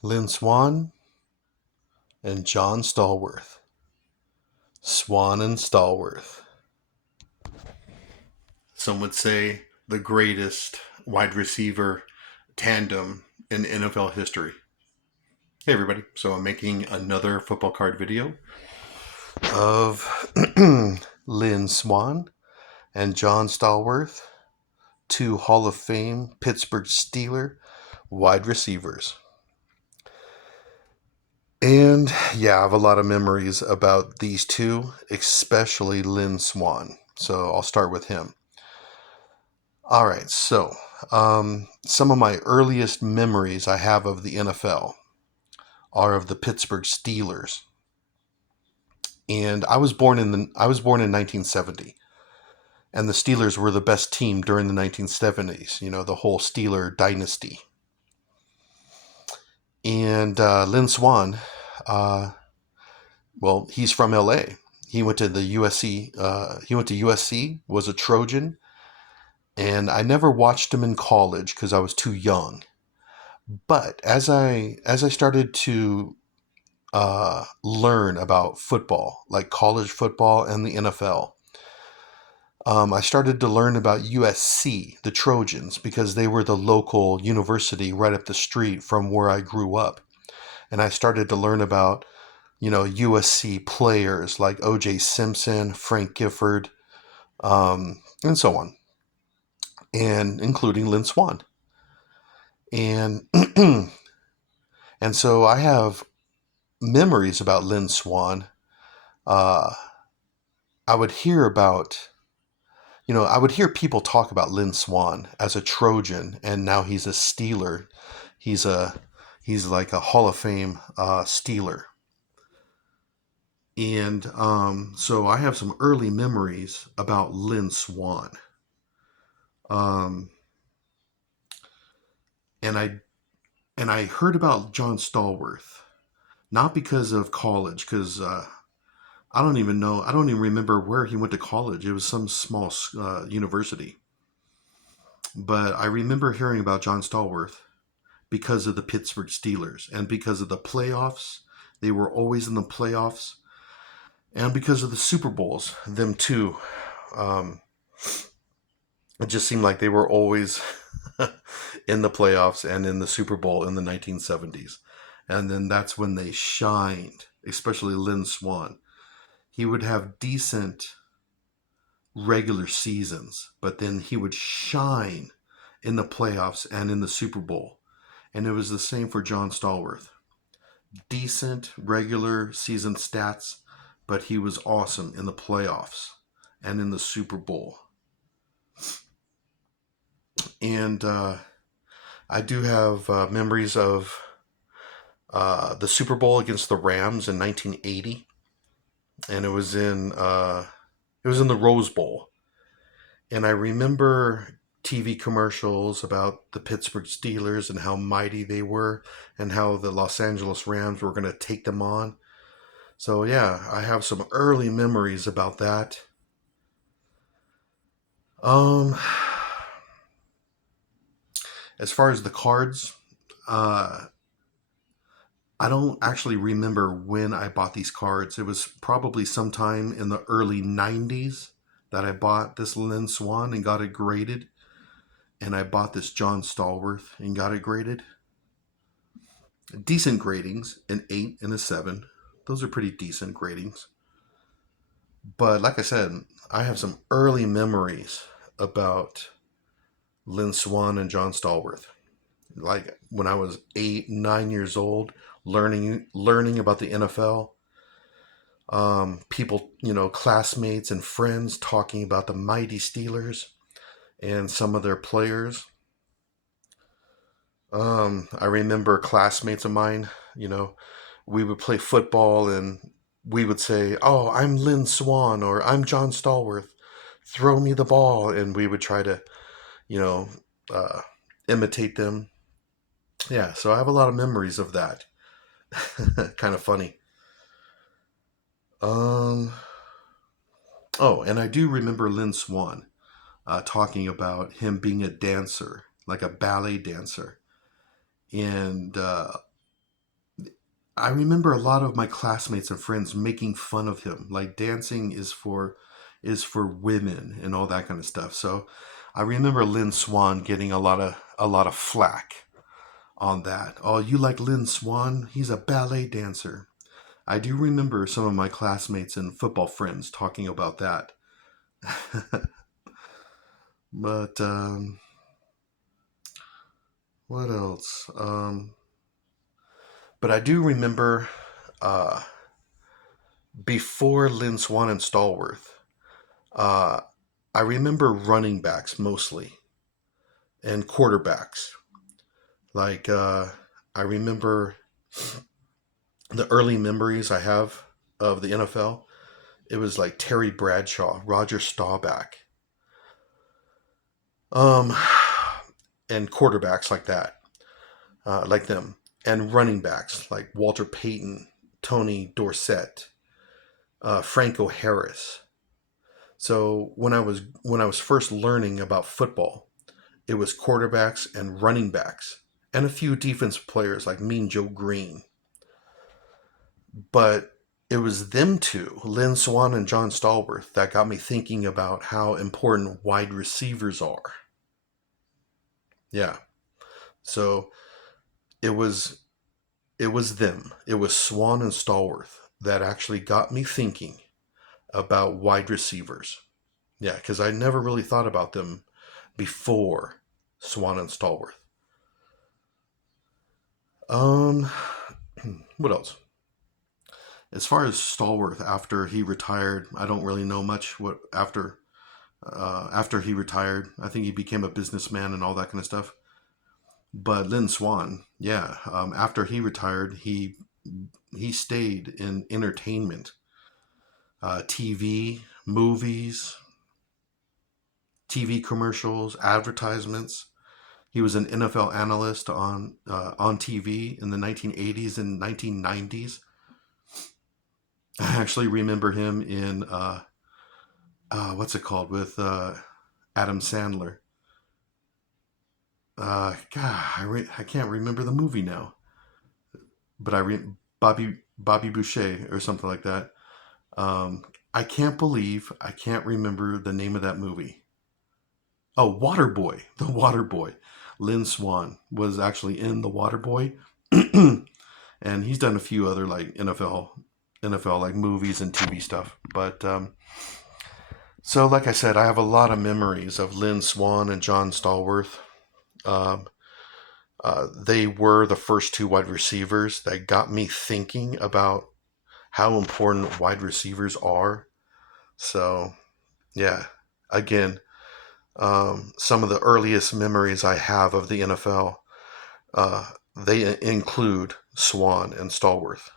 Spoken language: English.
Lynn Swann and John Stallworth. Swann and Stallworth. Some would say the greatest wide receiver tandem in NFL history. Hey everybody, so I'm making another football card video of Lynn Swann and John Stallworth, two Hall of Fame Pittsburgh Steeler wide receivers. And yeah, I have a lot of memories about these two, especially Lynn Swann. So I'll start with him. All right, so some of my earliest memories I have of the NFL are of the Pittsburgh Steelers. And I was born in 1970, and the Steelers were the best team during the 1970s. You know, the whole Steeler dynasty. And Lynn Swann, uh, well, he's from L.A. He went to the USC. He went to USC. Was a Trojan, and I never watched him in college because I was too young. But as I started to learn about football, like college football and the NFL, I started to learn about USC, the Trojans, because they were the local university right up the street from where I grew up. And I started to learn about, USC players like O.J. Simpson, Frank Gifford, and so on, and including Lynn Swann. And and so I have memories about Lynn Swann. Uh, I would hear about, I would hear people talk about Lynn Swann as a Trojan, and now he's a Steeler. He's a he's like a Hall of Fame Steeler. And so I have some early memories about Lynn Swann. Um, and I heard about John Stallworth, not because of college, because I don't even know. I don't even remember where he went to college. It was some small university. But I remember hearing about John Stallworth because of the Pittsburgh Steelers and because of the playoffs. They were always in the playoffs. And because of the Super Bowls, them too. Um, it just seemed like they were always in the playoffs and in the Super Bowl in the 1970s. And then that's when they shined, especially Lynn Swann. He would have decent regular seasons, but then he would shine in the playoffs and in the Super Bowl. And it was the same for John Stallworth. Decent regular season stats, but he was awesome in the playoffs and in the Super Bowl. And I do have memories of the Super Bowl against the Rams in 1980, and it was in the Rose Bowl. And I remember TV commercials about the Pittsburgh Steelers and how mighty they were and how the Los Angeles Rams were going to take them on. So, yeah, I have some early memories about that. Um, as far as the cards, uh, I don't actually remember when I bought these cards. It was probably sometime in the early 90s that I bought this Lynn Swann and got it graded. And I bought this John Stallworth and got it graded. Decent gradings, an 8 and a 7. Those are pretty decent gradings. But like I said, I have some early memories about Lynn Swann and John Stallworth. Like when I was 8, 9 years old, learning about the NFL. People, classmates and friends talking about the mighty Steelers and some of their players. I remember classmates of mine, we would play football and we would say, "Oh, I'm Lynn Swann," or "I'm John Stallworth. Throw me the ball." And we would try to, you know, uh, imitate them. Yeah, so I have a lot of memories of that. Kind of funny. Um, oh, and I do remember Lynn Swann talking about him being a dancer, like a ballet dancer. And I remember a lot of my classmates and friends making fun of him. Like dancing is for women and all that kind of stuff. So I remember Lynn Swann getting a lot of flack on that. Oh, you like Lynn Swann? He's a ballet dancer. I do remember some of my classmates and football friends talking about that. But what else? But I do remember uh, before Lynn Swann and Stallworth, uh, I remember running backs mostly and quarterbacks. Like I remember the early memories I have of the NFL. It was like Terry Bradshaw, Roger Staubach, um, and quarterbacks like that, like them, and running backs like Walter Payton, Tony Dorsett, Franco Harris. So when I was first learning about football, it was quarterbacks and running backs and a few defensive players like Mean Joe Green. But it was them two, Lynn Swann and John Stallworth, that got me thinking about how important wide receivers are. Yeah. So it was it was them. It was Swann and Stallworth that actually got me thinking about wide receivers. Yeah, because I never really thought about them before Swann and Stallworth. Um, what else? As far as Stallworth, after he retired, I don't really know much. What after he retired, I think he became a businessman and all that kind of stuff. But Lynn Swann, yeah, after he retired, he stayed in entertainment, TV, movies, TV commercials, advertisements. He was an NFL analyst on TV in the 1980s and 1990s. I actually remember him in what's it called with Adam Sandler. God, I can't remember the movie now, but Bobby Boucher or something like that. I can't believe I can't remember the name of that movie. Oh, Waterboy, the Waterboy. Lynn Swann was actually in the Waterboy, and he's done a few other like NFL like movies and TV stuff. But so, like I said, I have a lot of memories of Lynn Swann and John Stallworth. Um, they were the first two wide receivers that got me thinking about how important wide receivers are. So, yeah, again, some of the earliest memories I have of the NFL, they include Swann and Stallworth.